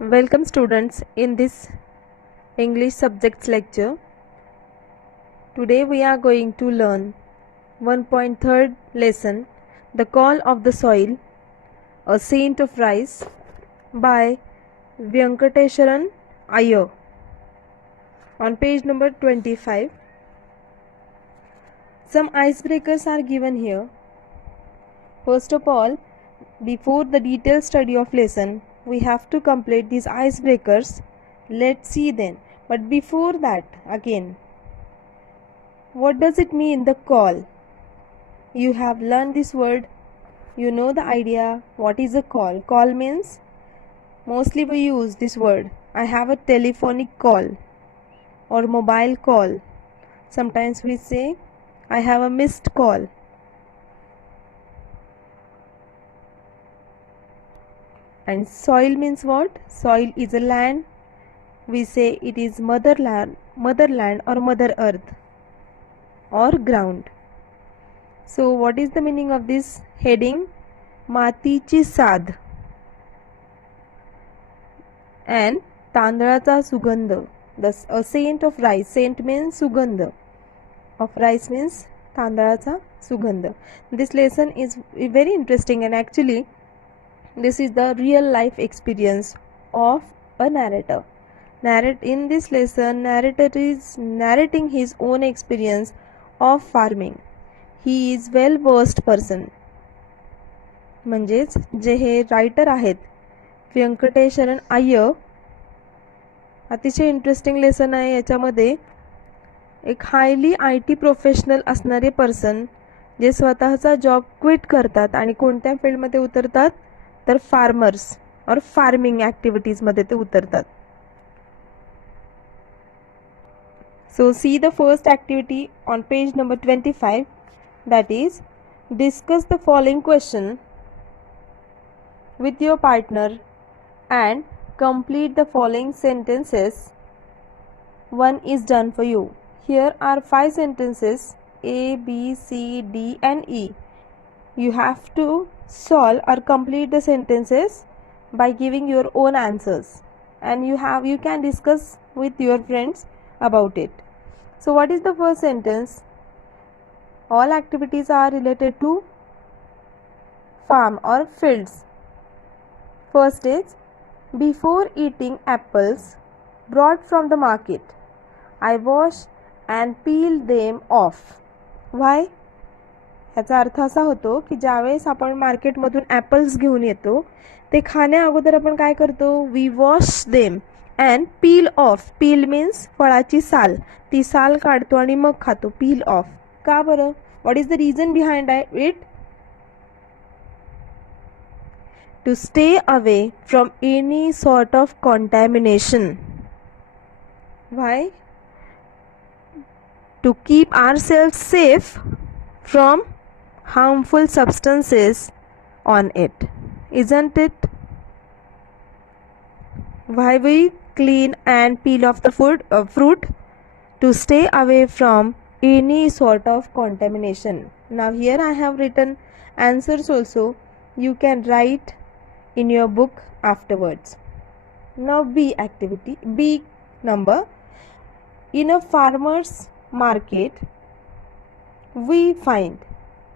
Welcome students in this English subjects lecture. Today we are going to learn 1.3 lesson, The Call of the Soil, A Saint of Rice by Venkateswaran Iyer. On page number 25, some icebreakers are given here. First of all, before the detailed study of lesson, we have to complete these icebreakers. Let's see then. But before that, again, what does it mean, the call? You have learned this word. You know the idea. What is a call? Call means, mostly we use this word. I have a telephonic call or mobile call. Sometimes we say, I have a missed call. And soil means what? Soil is a land. We say it is motherland or mother earth or ground. So what is the meaning of this heading? मातीची साद and तांदळाचा सुगंध. Thus a saint of rice. Saint means सुगंध. Of rice means तांदळाचा सुगंध. This lesson is very interesting and actually this is the real life experience of a narrator. In this lesson, narrator is narrating his own experience of farming. He is well versed person. म्हणजेच जे हे writer आहेत व्यंकटेश्वरन अय्यर, अतिशय interesting lesson आहे. याच्यामध्ये एक highly IT professional असणारे person जे स्वतःचा जॉब क्विट करतात आणि कोणत्या फील्डमध्ये उतरतात तर फार्मर्स और फार्मिंग ॲक्टिव्हिटीजमध्ये ते उतरतात. So see the first activity on page number 25, that is, discuss the following question with your partner and complete the following sentences. One is done for you. Here are 5 sentences A, B, C, D and E. You have to solve or complete the sentences by giving your own answers, and you can discuss with your friends about it. So what is the first sentence? All activities are related to farm or fields. First is, before eating apples brought from the market, I wash and peel them off. Why? याचा अर्थ असा होतो की ज्यावेळेस आपण मार्केटमधून apples घेऊन येतो ते खाण्या अगोदर आपण काय करतो? We wash them and peel off. Peel means फळाची साल. ती साल काढतो आणि मग खातो. Peel off. का बरं? What is the reason behind it? To stay away from any sort of contamination. Why? To keep ourselves safe from harmful substances on it, isn't it? Why we clean and peel off the fruit? To stay away from any sort of contamination. Now here I have written answers also. You can write in your book afterwards. Now B activity, B number. In a farmer's market, we find.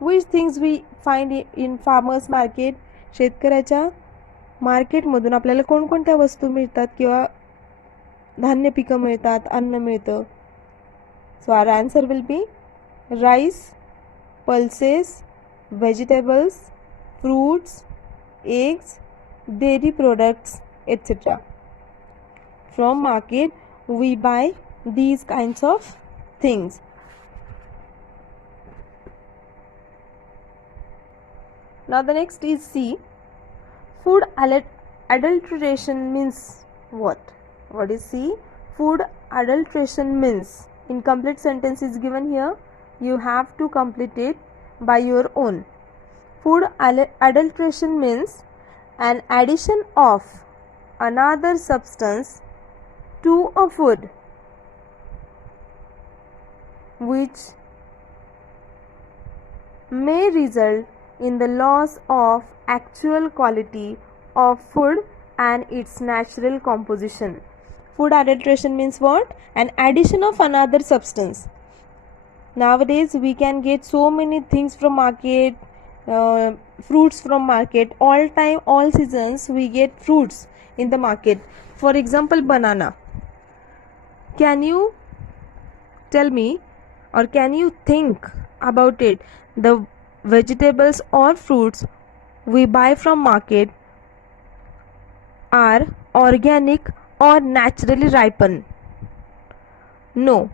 Which things we find in farmers market? शेतकऱ्याच्या मार्केटमधून आपल्याला कोणकोणत्या वस्तू मिळतात किंवा धान्य पिकं मिळतात, अन्न मिळतं. So our answer will be rice, pulses, vegetables, fruits, eggs, dairy products, etc. From market we buy these kinds of things. Now the next is C. Food adulteration means what? What is C? Food adulteration means. Incomplete sentence is given here. You have to complete it by your own. Food adulteration means an addition of another substance to a food which may result in the loss of actual quality of food and its natural composition. Food adulteration means what? An addition of another substance. Nowadays we can get so many things from market, fruits from market. All time, all seasons we get fruits in the market. For example, banana. Can you tell me, or can you think about it, the vegetables or fruits we buy from market are organic or naturally ripened? No,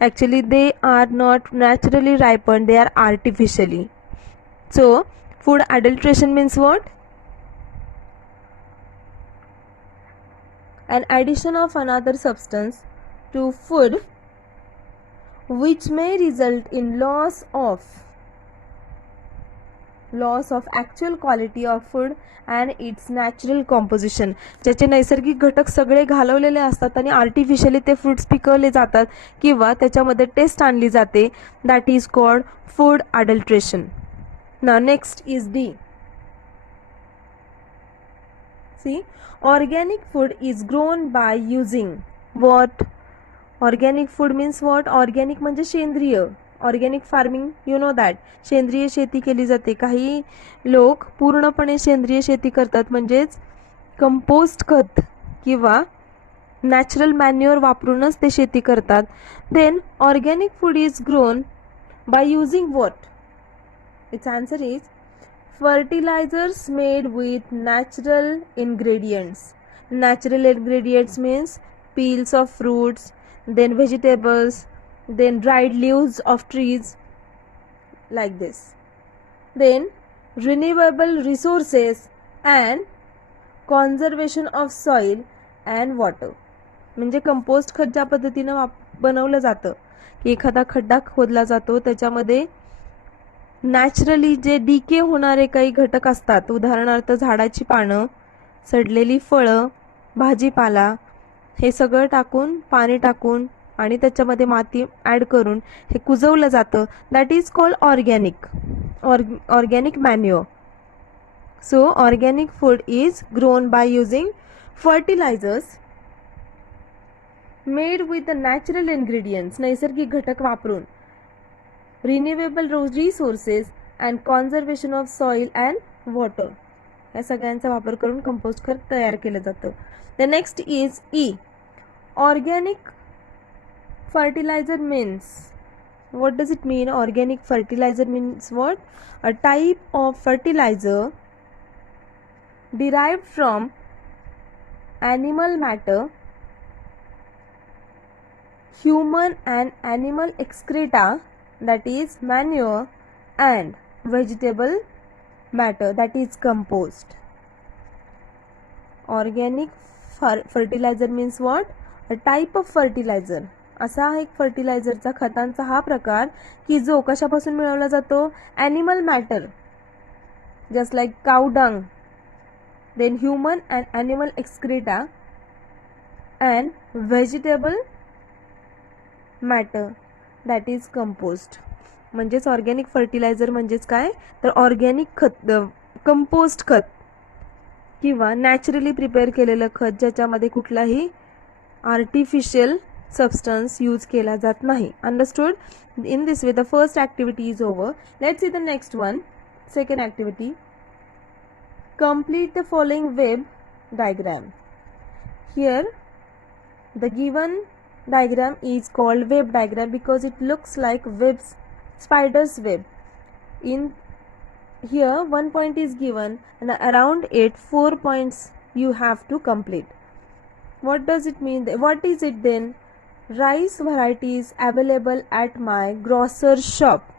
actually they are not naturally ripened, they are artificially. So food adulteration means what? An addition of another substance to food which may result in loss of actual quality of food and its natural composition. ज्याचे नैसर्गिक घटक सगळे घालवलेले असतात आणि artificially ते fruits पिकवले जातात किंवा त्याच्यामध्ये टेस्ट आणली जाते. That is called food adulteration. Now next is D. See, organic food is grown by using what? Organic food means what? Organic म्हणजे सेंद्रिय. Organic farming, you know that. सेंद्रिय शेती केली जाते. काही लोक पूर्णपणे सेंद्रिय शेती करतात, म्हणजेच कंपोस्ट खत किंवा नॅचरल मॅन्युअर वापरूनच ते शेती करतात. Then organic food is grown by using what? It's answer is fertilizers made with natural ingredients. Natural ingredients means peels of fruits, then vegetables, then dried leaves of trees, like this. Then renewable resources and conservation of soil and water. म्हणजे compost खत ज्या पद्धतीनं बनवलं जातं की एखादा खड्डा खोदला जातो, त्याच्यामध्ये नॅचरली जे डिके होणारे काही घटक असतात, उदाहरणार्थ झाडाची पानं, सडलेली फळं, भाजीपाला, हे सगळं टाकून, पाणी टाकून आणि त्याच्यामध्ये माती ॲड करून हे कुजवलं जातं. That is called organic. Organic manure. So organic food is grown by using fertilisers made with the natural ingredients, नैसर्गिक घटक वापरून, renewable resources and conservation of soil and water, या सगळ्यांचा वापर करून कंपोस्ट खत तयार केलं जातं. The next is E. Organic fertiliser means, what does it mean? Organic fertilizer means what? A type of fertilizer derived from animal matter, human and animal excreta, that is manure, and vegetable matter, that is compost. Organic fertilizer means what? A type of fertilizer. असा एक फर्टिलायझरचा, खतांचा हा प्रकार की जो कशापासून मिळवला जातो? Animal matter, just like cow dung, then human and animal excreta and vegetable matter, that is compost. म्हणजेच ऑर्गॅनिक फर्टिलायझर म्हणजेच काय? तर ऑर्गॅनिक खत, कंपोस्ट खत किंवा नॅचरली प्रिपेअर केलेलं खत, ज्याच्यामध्ये कुठलाही आर्टिफिशियल सबस्टन्स यूज केला जात नाही. Understood? In this way the first activity is over. Let's see the next one. Second activity. complete the following web diagram. Here the given diagram is called web diagram because it looks like webs, spider's web. In here one point is given and around it 4 points you have to complete. What does it mean? What is it then? Rice varieties available at my grocer shop.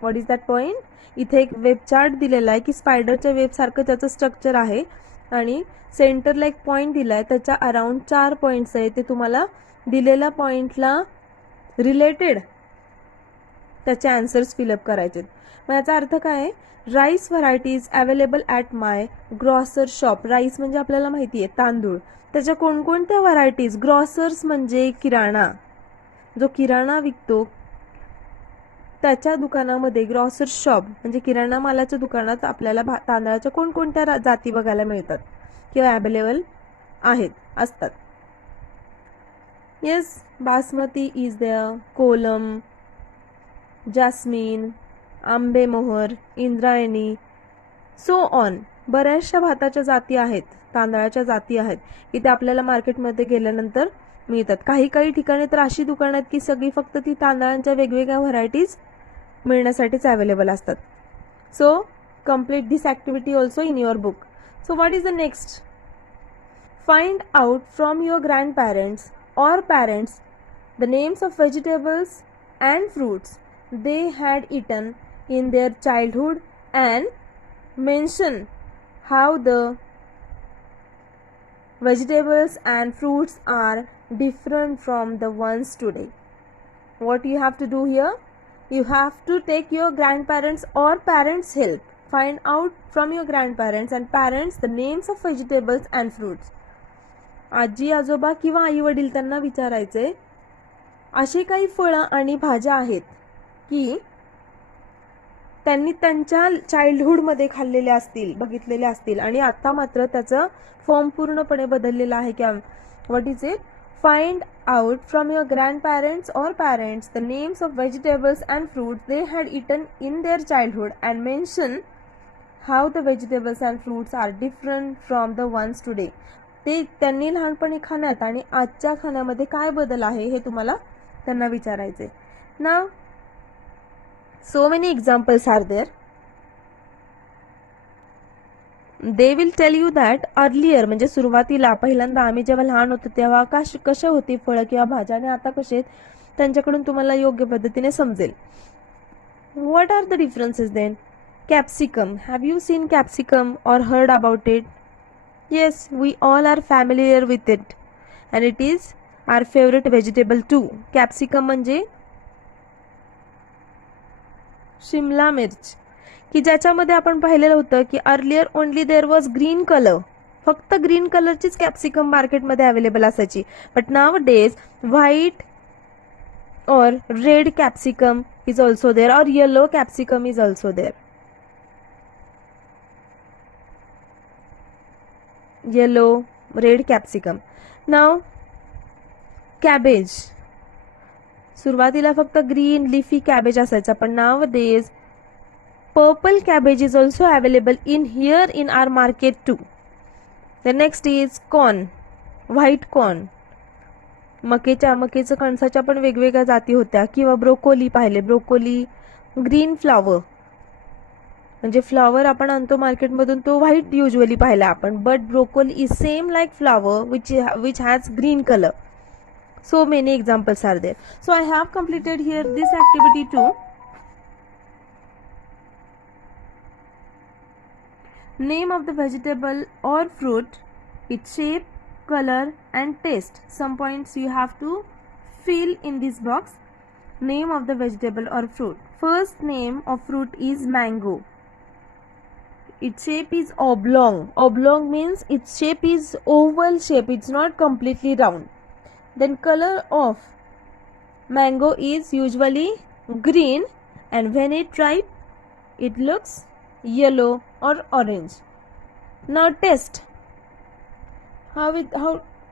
What is that point? इथे एक web chart दिलेला आहे की स्पायडरच्या web सारखं त्याचं structure आहे आणि सेंटरला एक पॉईंट दिलाय, त्याच्या अराउंड 4 पॉईंट्स आहे. ते तुम्हाला दिलेल्या पॉईंटला रिलेटेड त्याचे आन्सर्स फिलअप करायचे. मग याचा अर्थ काय आहे? Rice varieties available at my grocer shop. Rice म्हणजे आपल्याला माहिती आहे तांदूळ. त्याच्या कोणकोणत्या व्हरायटीज? ग्रॉसर्स म्हणजे किराणा, जो किराणा विकतो त्याच्या दुकानामध्ये, ग्रॉसर शॉप म्हणजे किराणा मालाच्या दुकानात आपल्याला तांदळाच्या कोणकोणत्या जाती बघायला मिळतात. किंवा अवेलेबल असतात. Yes, basmati is there, Kolam, jasmine, Ambemohar, Indrayani, so on. बऱ्याचशा भाताच्या जाती आहेत, तांदळाच्या जाती आहेत की त्या आपल्याला मार्केटमध्ये गेल्यानंतर मिळतात. काही ठिकाणी तर अशी दुकानं आहेत की सगळी फक्त ती तांदळांच्या वेगवेगळ्या व्हरायटीज मिळण्यासाठीच अवेलेबल असतात. So complete this activity also in your book. So what is the next? Find out from your grandparents or parents the names of vegetables and fruits they had eaten in their childhood and mention how the vegetables and fruits are different from the ones today. What you have to do here? You have to take your grandparents or parents' help. Find out from your grandparents and parents the names of vegetables and fruits. आजी आजोबा किंवा आई वडील त्यांना विचारायचे असे काही फळं आणि भाज्या आहेत की त्यांनी त्यांच्या चाइल्डहुडमध्ये खाल्लेले असतील, बघितलेले असतील आणि आता मात्र त्याचं फॉर्म पूर्णपणे बदललेला आहे. की what is it? Find out from your grandparents or parents the names of vegetables and fruits they had eaten in their childhood and mention how the vegetables and fruits are different from the ones today. ते त्यांनी लहानपणी खाण्यात आणि आजच्या खाण्यामध्ये काय बदल आहे हे तुम्हाला त्यांना विचारायचे. Now so many examples are there. They will tell you that earlier म्हणजे सुरुवातीला पहिल्यांदा आम्ही जेव्हा लहान होतो तेव्हा कशी होती फळं किंवा भाज्या आणि आता कसे आहेत त्यांच्याकडून तुम्हाला योग्य पद्धतीने समजेल. What are the differences then? Capsicum. Have you seen capsicum or heard about it? Yes, we all are familiar with it and it is our favorite vegetable too. Capsicum म्हणजे शिमला मिर्च की ज्याच्यामध्ये आपण पाहिलेलं होतं की earlier only there was green colour, फक्त green कलरचीच कॅप्सिकम मार्केटमध्ये अवेलेबल असायची. But now days white or red capsicum is also there or yellow capsicum is also there. Yellow red capsicum. Nowadays, सुरुवातीला फक्त ग्रीन लिफी कॅबेज असायचा पण nowadays purple cabbage is also available in our market too. The next is corn, white corn. मकेचं कणसाच्या पण वेगवेगळ्या जाती होत्या किंवा broccoli पाहिले, ब्रोकोली ग्रीन फ्लावर म्हणजे फ्लावर आपण आणतो मार्केटमधून तो व्हाईट युजली पाहिला आपण, but broccoli is same like flower which has green color. So many examples are there. So I have completed here this activity too. Name of the vegetable or fruit, its shape, color and taste. Some points you have to fill in this box. Name of the vegetable or fruit. First name of fruit is mango. Its shape is oblong. Oblong means its shape is oval shape. It's not completely round. Then color of mango is usually green and when it ripe it looks yellow or orange. Now taste. How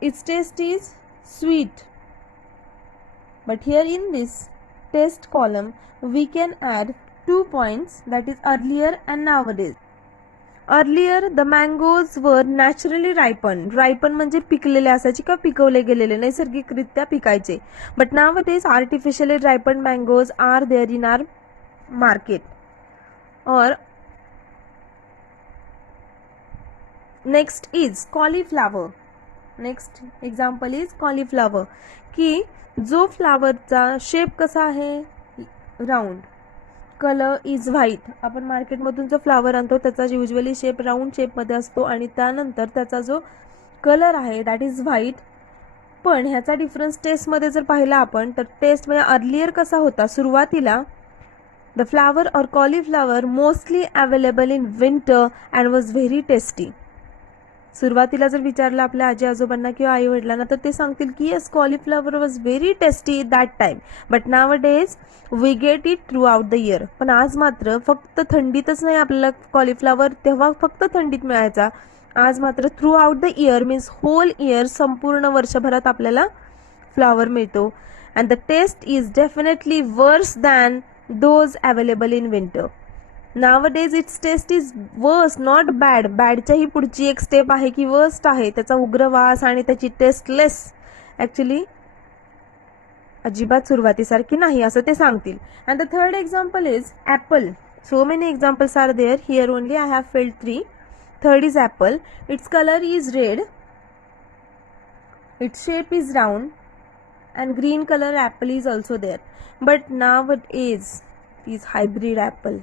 its taste is sweet. But here in this taste column we can add 2 points, that is earlier and nowadays. Earlier the mangoes were naturally ripened. Ripen म्हणजे पिकलेले असायचे किंवा पिकवले गेलेले नैसर्गिकरित्या पिकायचे. But nowadays artificially ripened mangoes are there in our market. Or next is cauliflower. Next example is cauliflower की जो फ्लावरचा shape कसा आहे राऊंड, कलर इज व्हाईट. आपण मार्केटमधून जो फ्लावर आणतो त्याचा युजली शेप राऊंड शेपमध्ये असतो आणि त्यानंतर त्याचा जो कलर आहे दॅट इज व्हाईट. पण ह्याचा डिफरन्स टेस्टमध्ये जर पाहिला आपण तर टेस्टमध्ये अर्लियर कसा होता, सुरुवातीला द फ्लावर और cauliflower mostly available in winter and was very tasty. सुरुवातीला जर विचारलं आपल्या आजी आजोबांना किंवा आई वडिलांना तर ते सांगतील की yes cauliflower was very tasty that time but now days we get it through out the the. पण आज मात्र फक्त थंडीतच नाही आपल्याला कॉलीफ्लावर, तेव्हा फक्त थंडीत मिळायचा आज मात्र through out the year means whole year, संपूर्ण वर्षभरात आपल्याला फ्लॉवर मिळतो. And the taste is definitely worse than those available in winter. Nowadays it's taste is worse not bad. बॅडच्याही पुढची एक स्टेप आहे की वर्स्ट आहे, त्याचा उग्रवास आणि त्याची टेस्ट लेस. ॲक्च्युली अजिबात सुरुवातीसारखी नाही असं ते सांगतील. And the third example is apple. So many examples are there. Here only I have filled 3. Third is apple. Its color is red. Its shape is round, and green color apple is also there. But nowadays is hybrid apple.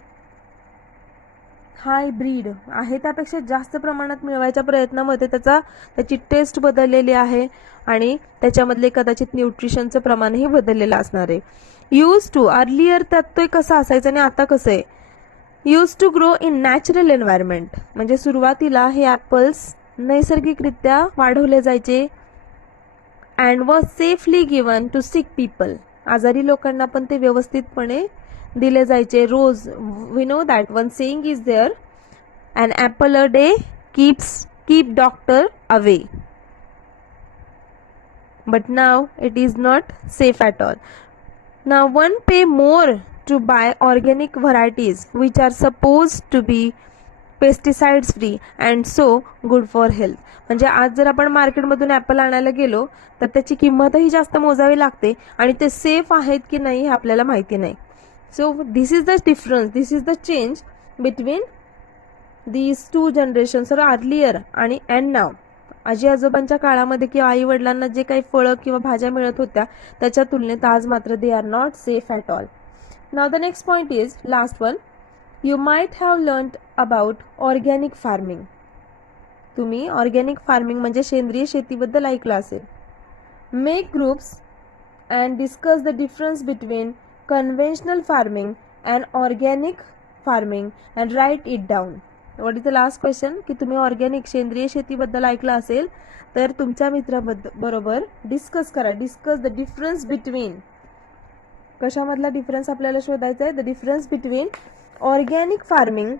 Hybrid आहे त्यापेक्षा जास्त प्रमाणात मिळवायच्या प्रयत्नामध्ये त्याची taste बदललेली आहे आणि त्याच्यामधले कदाचित न्यूट्रिशनचं प्रमाणही बदललेलं असणार आहे. यूज टू अर्लियर त्यात तो कसा असायचा आणि आता कसं आहे. Use to grow in natural environment म्हणजे सुरुवातीला हे ॲपल्स नैसर्गिकरित्या वाढवले जायचे. And was safely given to sick people. आजारी लोकांना पण ते व्यवस्थितपणे दिले जायचे. रोज we know that one saying is there, an apple a day keep doctor away. But now it is not safe at all. Now one pay more to buy organic varieties which are supposed to be pesticides free and so good for health. म्हणजे आज जर आपण मार्केटमधून Apple आणायला गेलो तर त्याची किंमतही जास्त मोजावी लागते आणि ते सेफ आहेत की नाही हे आपल्याला माहिती नाही. So this is the difference, this is the change between these two generations or earlier आणि अँड नाव. आजी आजोबांच्या काळामध्ये किंवा आई वडिलांना जे काही फळं किंवा भाज्या मिळत होत्या त्याच्या तुलनेत आज मात्र they are not safe at all. Now the next point is last one. You might have learned about organic farming. तुम्ही ऑर्गॅनिक फार्मिंग म्हणजे सेंद्रिय शेतीबद्दल ऐकलं असेल. Make groups and discuss the difference between conventional farming and organic farming and write it down. What is the last question? की तुम्ही organic सेंद्रिय शेतीबद्दल ऐकलं असेल तर तुमच्या मित्राबरोबर डिस्कस करा. Discuss the difference between. कशामधला डिफरन्स आपल्याला शोधायचा आहे. The difference between organic farming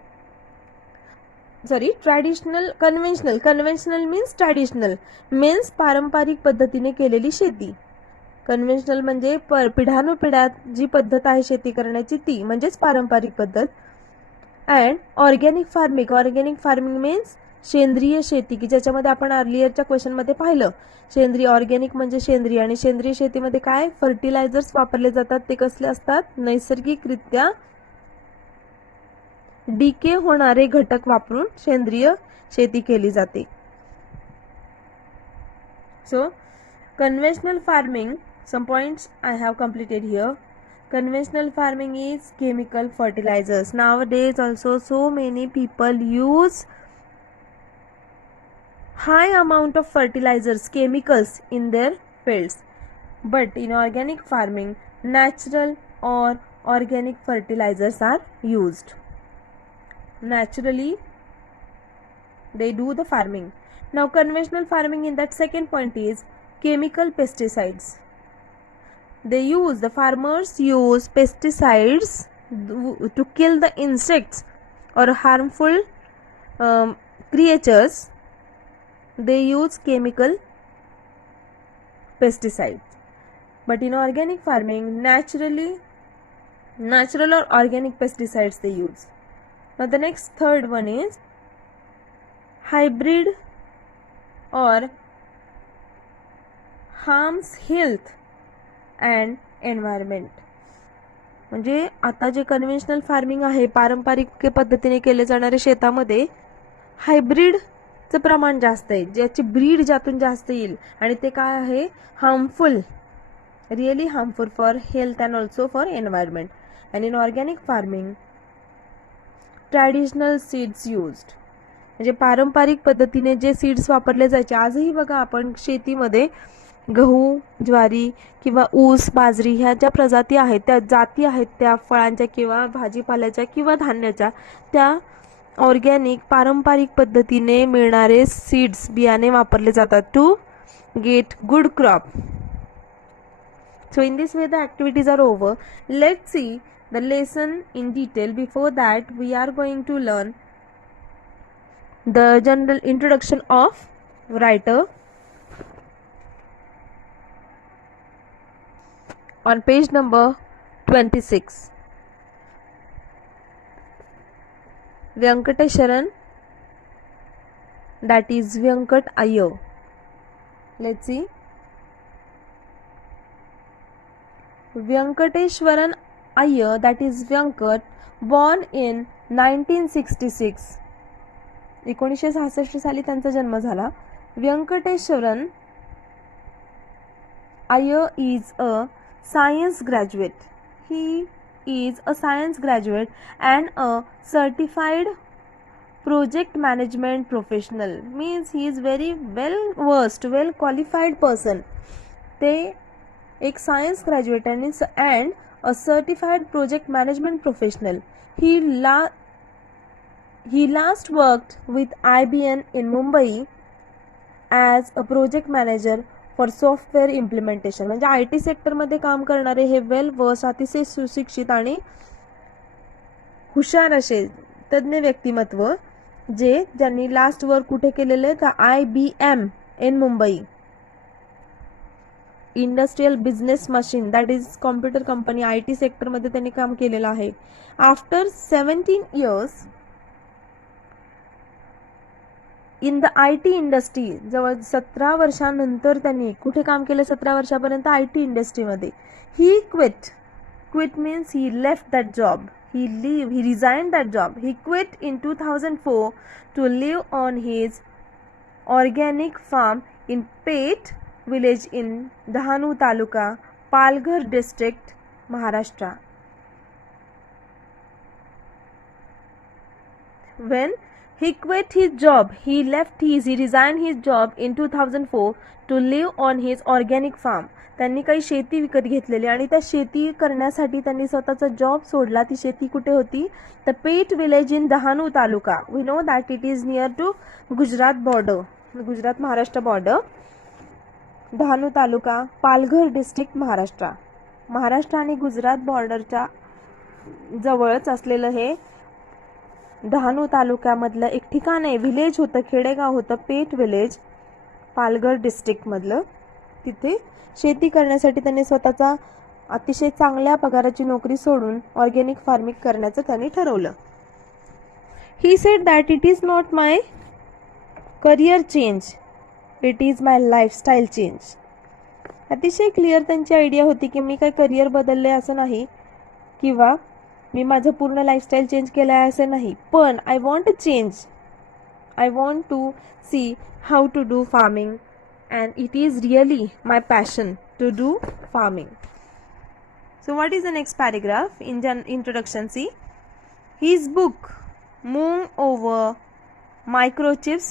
conventional means traditional means पारंपरिक पद्धतीने केलेली शेती. कन्व्हेन्शनल म्हणजे पिढ्यानुपिढ्यात जी पद्धत आहे शेती करण्याची ती म्हणजेच पारंपरिक पद्धत. अँड ऑर्गॅनिक फार्मिंग मीन्स सेंद्रिय शेती की ज्याच्यामध्ये आपण अर्लियरच्या क्वेश्चनमध्ये पाहिलं. सेंद्रिय ऑर्गॅनिक म्हणजे सेंद्रिय आणि सेंद्रिय शेतीमध्ये काय फर्टिलायझर्स वापरले जातात ते कसले असतात. नैसर्गिकरित्या डीके होणारे घटक वापरून सेंद्रिय शेती केली जाते. So conventional farming, some points I have completed here. Conventional farming is chemical fertilizers. Nowadays also so many people use high amount of fertilizers, chemicals in their fields. But in organic farming, natural or organic fertilizers are used. Naturally, they do the farming. Now, conventional farming in that second point is chemical pesticides. The farmers use pesticides to kill the insects or harmful creatures. They use chemical pesticides. But in organic farming, natural or organic pesticides they use. Now the next third one is hybrid or harms health and environment. म्हणजे आता जे conventional farming आहे पारंपरिक पद्धतीने केले जाणारे शेतामध्ये हायब्रीडचं प्रमाण जास्त आहे, ज्याची ब्रीड ज्यातून जास्त येईल आणि ते काय आहे harmful, really harmful for health and also for environment. And in organic farming traditional seeds used. म्हणजे पारंपरिक पद्धतीने जे सीड्स वापरले जायचे आजही बघा आपण शेतीमध्ये गहू, ज्वारी किंवा ऊस, बाजरी ह्या ज्या प्रजाती आहेत त्या जाती आहेत त्या फळांच्या किंवा भाजीपाल्याच्या किंवा धान्याच्या त्या ऑर्गॅनिक पारंपरिक पद्धतीने मिळणारे सीड्स बियाणे वापरले जातात to get good crop. So in this way the activities are over. Let's see the lesson in detail. Before that we are going to learn The general introduction of writer on page number 26. Venkateswaran, that is Venkat Iyer. Let's see. Venkateswaran Iyer, that is Venkat, born in 1966. 1966 साली त्यांचा जन्म झाला. Venkateshwaran Iyer is a science graduate. He is a science graduate and a certified project management professional. Means he is very well versed, well qualified person. ते एक science graduate and a certified project management professional. He last worked with IBM in Mumbai as a project manager for software implementation. म्हणजे I T सेक्टरमध्ये काम करणारे हे well versed, अतिशय सुशिक्षित आणि हुशार असे तज्ज्ञ व्यक्तिमत्व ज्यांनी लास्ट वर्क कुठे केलेले तर IBM in Mumbai, industrial business machine, that is computer company, I T सेक्टरमध्ये त्यांनी काम केलेलं आहे. After 17 years in the I T industry, जवळ 17 वर्षांनंतर त्यांनी कुठे काम केलं, 17 वर्षापर्यंत आय टी इंडस्ट्रीमध्ये. He quit means he left that job, he resign that job. He quit in 2004 to live on his organic farm in Pet village in Dahanu taluka, Palghar district, Maharashtra. When he quit his job, he resigned his job in 2004 to live on his organic farm. त्यांनी काही शेती विकत घेतलेली आणि त्या शेती करण्यासाठी त्यांनी स्वतःचा जॉब सोडला. ती शेती कुठे होती तर Pet village in Dahanu taluka. We know that it is near to Gujarat border, Gujarat Maharashtra border. Dahanu taluka, Palghar district, Maharashtra. Maharashtra आणि गुजरात बॉर्डरच्या जवळच असलेलं हे डहाणू तालुक्यामधलं एक ठिकाण आहे, विलेज होतं, खेडेगाव होतं, पेट विलेज, पालघर डिस्ट्रिक्टमधलं. तिथे शेती करण्यासाठी त्यांनी स्वतःचा अतिशय चांगल्या पगाराची नोकरी सोडून ऑर्गॅनिक फार्मिंग करण्याचं त्यांनी ठरवलं. He said that it is not my career change, it is my lifestyle change. अतिशय क्लिअर त्यांची आयडिया होती की मी काही करिअर बदलले असं नाही किंवा मी माझं पूर्ण लाईफस्टाईल चेंज केलं आहे असं नाही, पण I want to change, I want to see how to do farming and it is really my passion to do farming. So what is the next paragraph in the introduction? See, his book Moon Over Microchips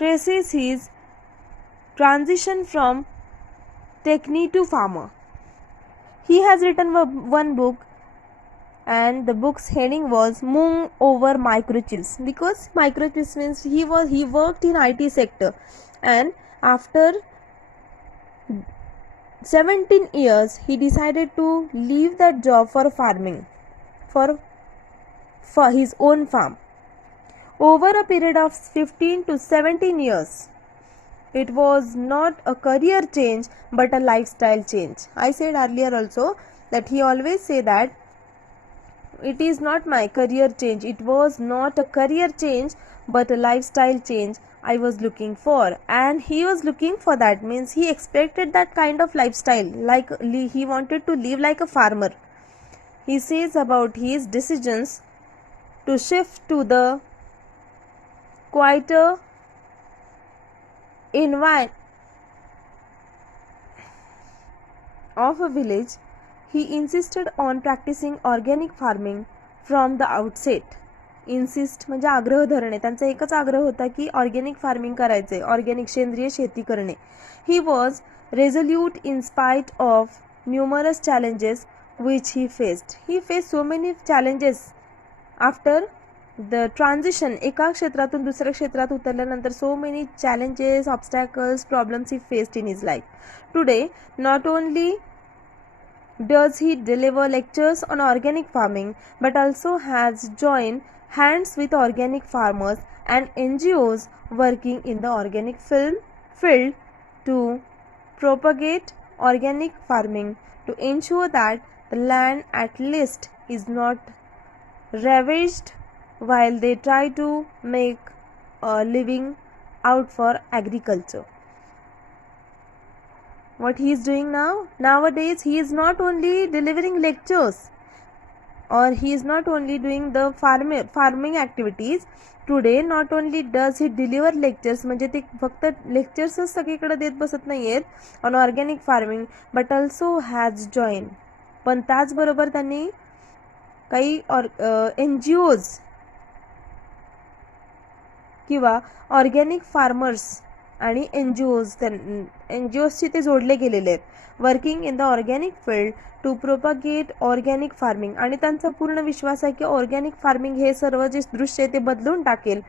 traces his transition from technie to farmer. He has written one book and the book's heading was Moon Over Microchips, because microchips means he worked in IT sector, and after 17 years he decided to leave that job for farming, for his own farm. Over a period of 15 to 17 years, it was not a career change but a lifestyle change. I said earlier also that he always say that it is not my career change, it was not a career change but a lifestyle change I was looking for, and he was looking for that, means he expected that kind of lifestyle, like he wanted to live like a farmer. He says about his decisions to shift to the quieter environment of a village. He insisted on practicing organic farming from the outset. Insist म्हणजे आग्रह धरणे, त्यांचा एकच आग्रह होता की organic farming करायचे, organic सेंद्रिय शेती करणे. He was resolute in spite of numerous challenges which he faced. He face so many challenges after the transition. एका क्षेत्रातून दुसऱ्या क्षेत्रात उतरल्यानंतर so many challenges, obstacles, problems he faced in his life. Today not only does he deliver lectures on organic farming but also has joined hands with organic farmers and NGOs working in the organic field to propagate organic farming to ensure that the land at least is not ravaged while they try to make a living out for agriculture. What he is doing nowadays, he is not only delivering lectures or he is not only doing the farming activities. Today not only does he deliver lectures, म्हणजे ते फक्त लेक्चर्सच सगळीकडे देत बसत नाही आहेत on organic farming, but also has join. पण त्याचबरोबर त्यांनी काही NGOs किंवा ऑर्गॅनिक फार्मर्स आणि NGOsशी ते जोडले गेलेले आहेत working in the organic field to propagate organic farming. आणि त्यांचा पूर्ण विश्वास आहे की ऑर्गॅनिक फार्मिंग हे सर्व जे दृश्य आहे ते बदलून टाकेल.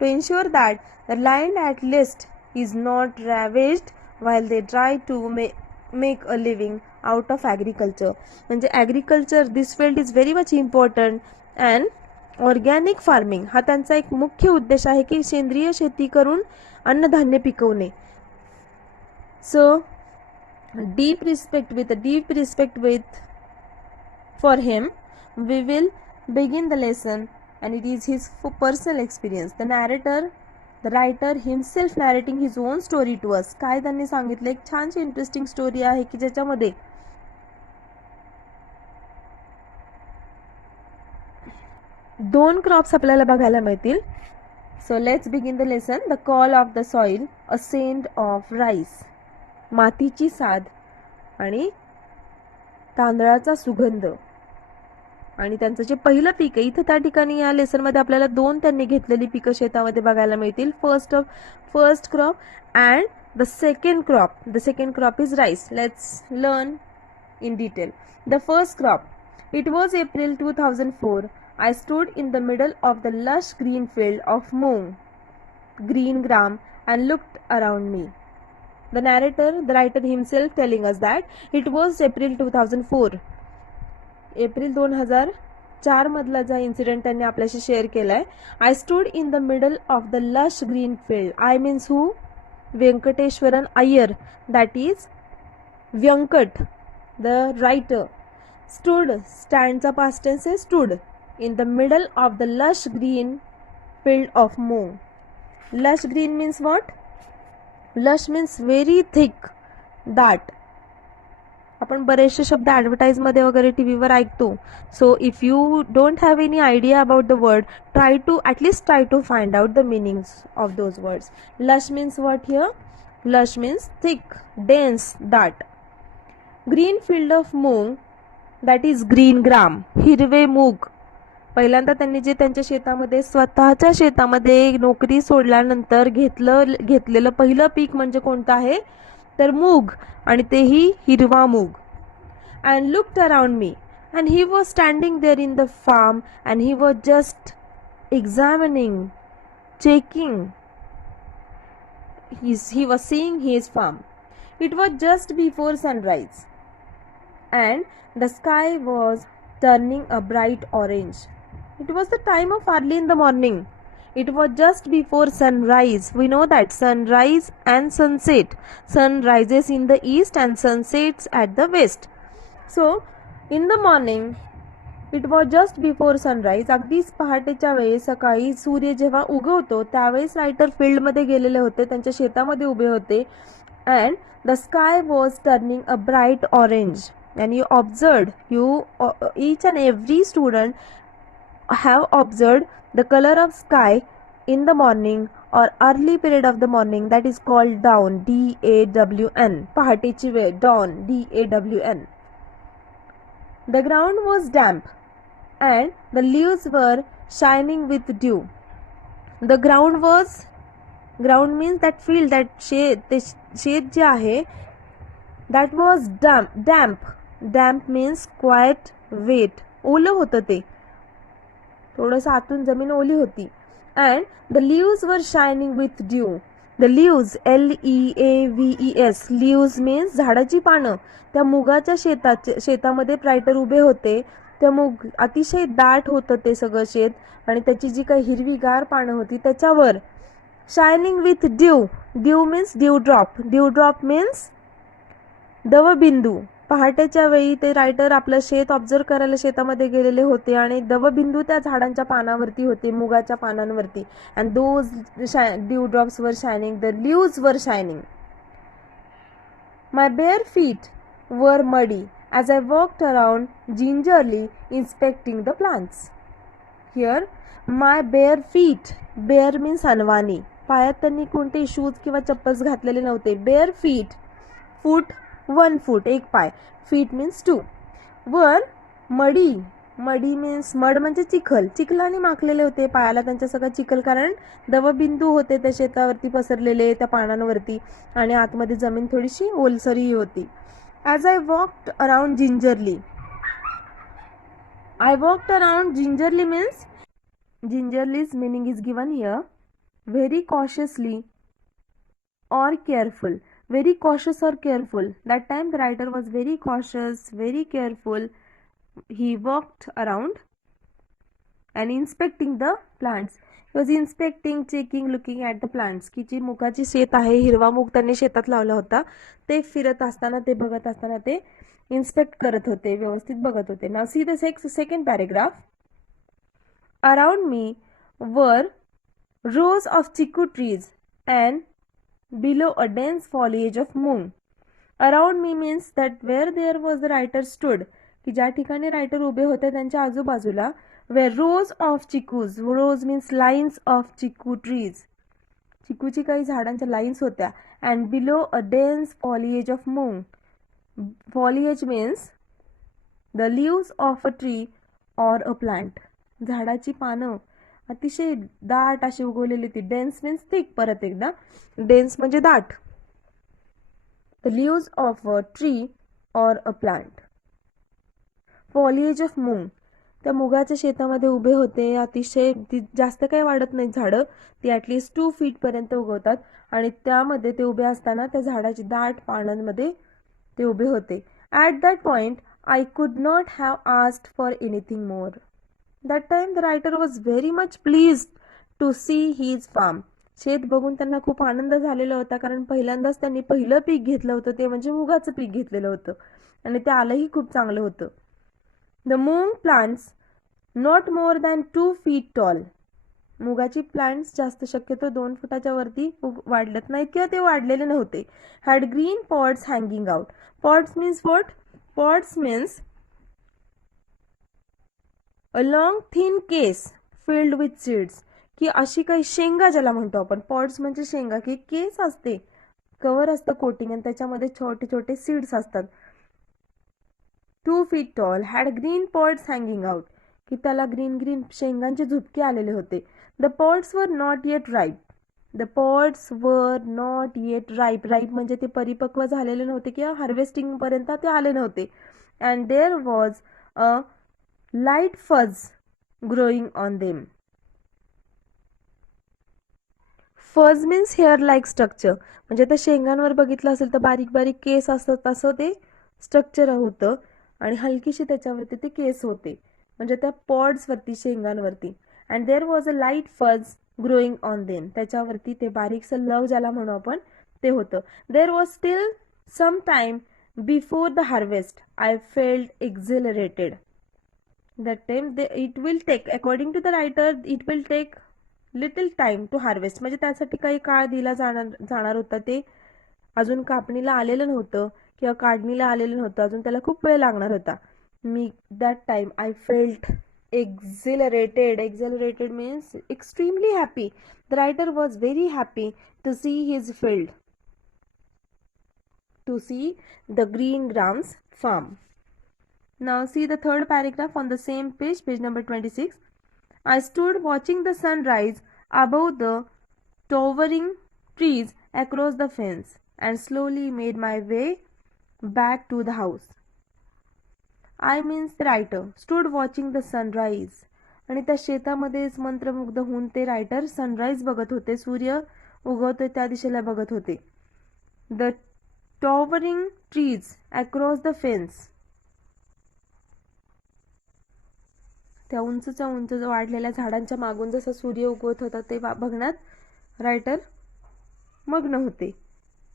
To ensure that the land at least is not ravaged while they try to make a living out of agriculture. म्हणजे agriculture this field is very much important and organic farming हा त्यांचा एक मुख्य उद्देश आहे की सेंद्रिय शेती करून अन्नधान्य पिकवणे. So deep respect with for him, we will begin the lesson, and it is his personal experience. The writer himself narrating his own story to us. काय त्यांनी सांगितलं, एक छानशी इंटरेस्टिंग स्टोरी आहे की ज्याच्यामध्ये दोन क्रॉप्स आपल्याला बघायला मिळतील. So let's begin the lesson. The call of the soil, a scent of rice. मातीची साध आणि तांदळाचा सुगंध. आणि त्यांचं जे पहिलं पीक आहे, इथं त्या ठिकाणी या लेसनमध्ये आपल्याला दोन त्यांनी घेतलेली पिकं शेतामध्ये बघायला मिळतील. First crop and the second crop. The second crop is rice. Let's learn in detail. The first crop. It was April 2004. I stood in the middle of the lush green field of moong, green gram, and looked around me. The writer himself telling us that it was April 2004. April 2004 मधला जो incident त्यांनी आपल्याशी share केलाय. I stood in the middle of the lush green field. I means who? Venkateshwaran Iyer, that is Venkat the writer. Stood, स्टँडचा past tense आहे stood. In the middle of the lush green field of moong. Lush green means what? Lush means very thick, दाट. आपण बरेचसे शब्द advertise मध्ये वगैरे टीव्हीवर ऐकतो. So if you don't have any idea about the word, at least try to find out the meanings of those words. Lush means what here? Lush means thick, dense, दाट. Green field of moong, that is green gram, हिरवे मूग. पहिल्यांदा त्यांनी जे त्यांच्या शेतामध्ये, स्वतःच्या शेतामध्ये नोकरी सोडल्यानंतर घेतलेलं पहिलं पीक म्हणजे कोणतं आहे तर मूग, आणि तेही हिरवा मूग. And looked around me and he was standing there in the farm and he was just examining, checking. he was seeing his farm. It was just before sunrise and the sky was turning a bright orange. It was the time of early in the morning. It was just before sunrise. We know that sunrise and sunset. Sun rises in the east and sun sets at the west. So, in the morning, it was just before sunrise. अगदीच पहाटेच्या वेळेस सकाळी सूर्य जेव्हा उगवतो त्यावेळेस writer फील्डमध्ये गेलेले होते, त्यांच्या शेतामध्ये उभे होते. And the sky was turning a bright orange. And you observed, each and every student have observed the color of sky in the morning or early period of the morning, that is called dawn, DAWN. पहाटेची वेळ, dawn, DAWN. The ground was damp and the leaves were shining with dew. The ground means that field, that शेत जे आहे, that was damp. Damp means quite wet, ओलं होतं ते, थोडंसं आतून जमीन ओली होती. अँड द लीव्स वर shining with due. The leaves, LEAVES, leaves means झाडाची पानं. त्या मुगाच्या शेतामध्ये रायटर उभे होते अतिशय दाट होतं ते सगळं शेत आणि त्याची जी काही हिरवीगार पानं होती त्याच्यावर shining with due means dew drop means दवबिंदू. पहाटेच्या वेळी ते रायटर आपलं शेत ऑब्झर्व करायला शेतामध्ये गेलेले होते आणि दवबिंदू त्या झाडांच्या पानावरती होते, मुगाच्या पानांवरती. अँड दोज ड्यू ड्रॉप्स वर शायनिंग, द लीव्स वर shining. My bare feet were muddy as I walked around gingerly inspecting the plants. Here, my bare feet. Bare means अनवाणी. पायात त्यांनी कोणते शूज किंवा चप्पल्स घातलेले नव्हते. Bare feet. Foot, 1 foot, एक पाय. Feet means 2. वर मडी. मडी मीन्स मड म्हणजे चिखल. चिखलाने माखलेले होते पायाला त्यांच्या सगळं चिखल, कारण दवबिंदू होते त्या शेतावरती पसरलेले त्या पानांवरती आणि आतमध्ये जमीन थोडीशी ओलसरी होती. As I walked around gingerly. I walked around gingerly means gingerly's meaning is given here. Very cautiously or careful. Very cautious or careful. That time the writer was very cautious, very careful. He walked around and inspecting the plants. He was inspecting, checking, looking at the plants. की जी मुगाची शेत आहे, हिरवा मूग त्यांनी शेतात लावला होता, ते फिरत असताना, ते बघत असताना ते इन्स्पेक्ट करत होते, व्यवस्थित बघत होते. Now see the second paragraph. Around me वर rows of chiku trees and below a dense foliage of moong. Around me means that where there was the writer stood, की ज्या ठिकाणी रायटर उभे होते त्यांच्या आजूबाजूला, where rows of chikoos, rows means lines of चिकू trees, चिकूची काही झाडांच्या लाईन्स होत्या, and below a dense foliage of moong. Foliage means the leaves of a tree or a plant. झाडाची पानं अतिशय दाट अशी उगवलेली ती. Dense means thick. परत एकदा, डेन्स म्हणजे दाट. The leaves of a tree or a plant. Foliage of moong. त्या मुगाच्या शेतामध्ये उभे होते. अतिशय ती जास्त काही वाढत नाही झाडं, ती ॲटलिस्ट 2 feet पर्यंत उगवतात आणि त्यामध्ये ते उभे असताना त्या झाडाची दाट पानांमध्ये ते उभे होते. At that point I could not have asked for anything more. That time the writer was very much pleased to see his farm. शेत बघून त्यांना खूप आनंद झालेला होता, कारण पहिल्यांदाच त्यांनी पहिलं पीक घेतलं होतं, ते म्हणजे मुगाचं पीक घेतलेलं होतं आणि ते आलंही खूप चांगलं होतं. The moong plants not more than 2 feet tall. मुगाची प्लांट्स जास्त शक्यतो 2 फुटाच्या वरती वाढलेत नाहीत किंवा ते वाढलेले नव्हते. Had green pods hanging out. Pods means what? Pods means a long thin case filled with seeds. की अशी काही शेंगा ज्याला म्हणतो आपण, पॉड्स म्हणजे शेंगा, की केस असते, कवर असतं कोटिंग आणि त्याच्यामध्ये छोटे छोटे सीड्स असतात. 2 feet tall, had green pods hanging out. की त्याला ग्रीन शेंगांचे झुपके आलेले होते. The pods were not eight ripe. The pods were not eight ripe. Ripe म्हणजे ते परिपक्व झालेले नव्हते किंवा हार्वेस्टिंग पर्यंत ते आले नव्हते. And there was a light fuzz growing on them. Fuzz means hair like structure. म्हणजे त्या शेंगांवर बघितलं असेल तर बारीक बारीक केस असतात, तसं ते स्ट्रक्चर होतं आणि हलकीशी त्याच्यावरती ते केस होते, म्हणजे त्या पॉड्स वरती, शेंगांवरती. And there was a light fuzz growing on them. त्याच्यावरती ते बारीकसं लव ज्याला म्हणू आपण ते होतं. There was still some time before the harvest. I felt exhilarated. That time it will take, according to the writer, it will take little time to harvest. म्हणजे त्यासाठी काही काळ दिला जाणार होता, ते अजून कापणीला आलेलं नव्हतं किंवा काढणीला आलेलं नव्हतं, अजून त्याला खूप वेळ लागणार होता. मी that time I felt exhilarated. Exhilarated means extremely happy. The writer was very happy to see his field, to see the green Gram's farm. Now see the third paragraph on the same page, page number 26. I stood watching the sun rise above the towering trees across the fence and slowly made my way back to the house. I means the writer stood watching the sunrise. आणि त्या शेतामध्येच मंत्रमुग्ध होऊन ते writer sunrise बघत होते, सूर्य उगवतोय त्या दिशेला बघत होते. The towering trees across the fence. त्या उंचच्या उंच वाढलेल्या झाडांच्या मागून जसा सूर्य उगवत होता ते बघण्यात रायटर मग्न होते.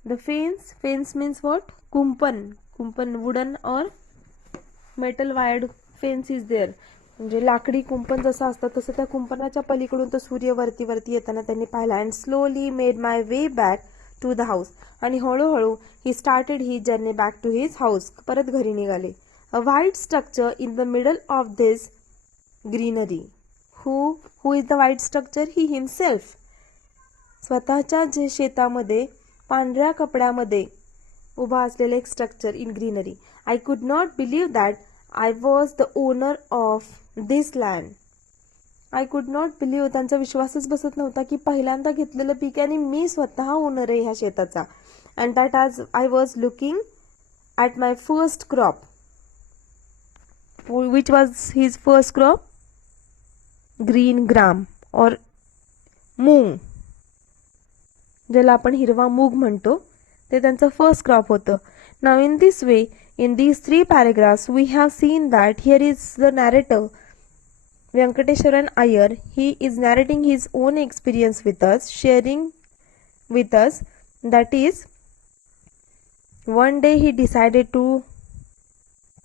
The fence means what? कुंपण वुडन और metal wired fence is there. म्हणजे लाकडी कुंपण जसं असतं तसं त्या कुंपणाच्या पलीकडून तो सूर्य वरती येताना त्यांनी पाहिला. And slowly made my way back to the house. आणि हळूहळू he started he journey back to his house. परत घरी निघाले. A white structure in the middle of this greenery. Who is the white structure? He himself. स्वतःच्या जे शेतामध्ये पांढऱ्या कपड्यामध्ये उभा असलेलं एक structure in greenery. I could not believe that I was the owner of this land. I could not believe, त्यांचा विश्वासच बसत नव्हता की पहिल्यांदा घेतलेलं पीक आणि मी स्वतः ओनर आहे ह्या शेताचा. अँड दॅट आज I was looking at my first crop. Which was his first crop? Green gram और मूग, ज्याला आपण हिरवा मूग म्हणतो, ते त्यांचं फर्स्ट क्रॉप होतं. Now in this way, in these 3 paragraphs, we have seen that here is the narrator, Venkateswaran Iyer. He is narrating his own experience with us, sharing with us. That is, one day he decided to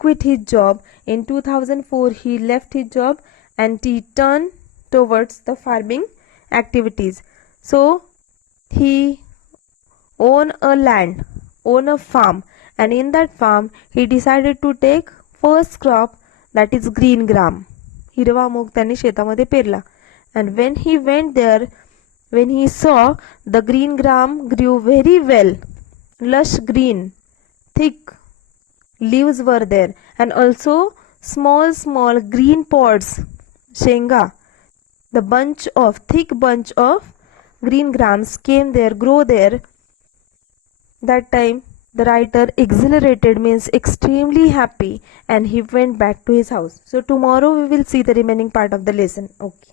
quit his job. In 2004, he left his job and he turned towards the farming activities. So, he owned a farm. And in that farm, he decided to take first crop, that is green gram. हिरवा मूग त्यांनी शेतामध्ये पेरला. And when he went there, when he saw the green gram grew very well, lush green, thick leaves were there, and also small green pods, shenga. The thick bunch of green grams came there, grow there. That time, the writer exhilarated means extremely happy, and he went back to his house. So tomorrow we will see the remaining part of the lesson. Okay.